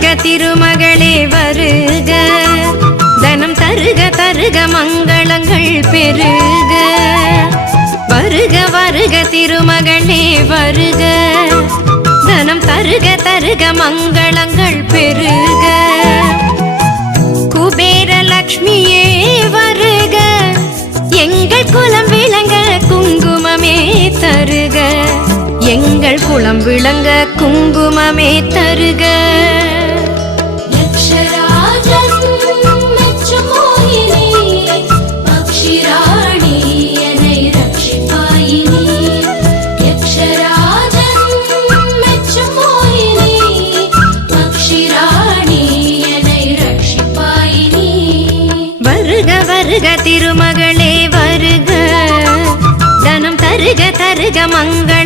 வருக திருமகளே வருக, தனம் தருக தருக மங்களங்கள் பெருக. வருக வருக திருமகளே வருக, தனம் தருக தருக மங்களங்கள் பெருக. குபேர லக்ஷ்மியே வருக, எங்கள் குலம் விளங்க குங்குமமே தருக, எங்கள் குலம் விளங்க குங்குமமே தருக. வருக திருமகளே வருக, தனம் தருக தருக மங்கள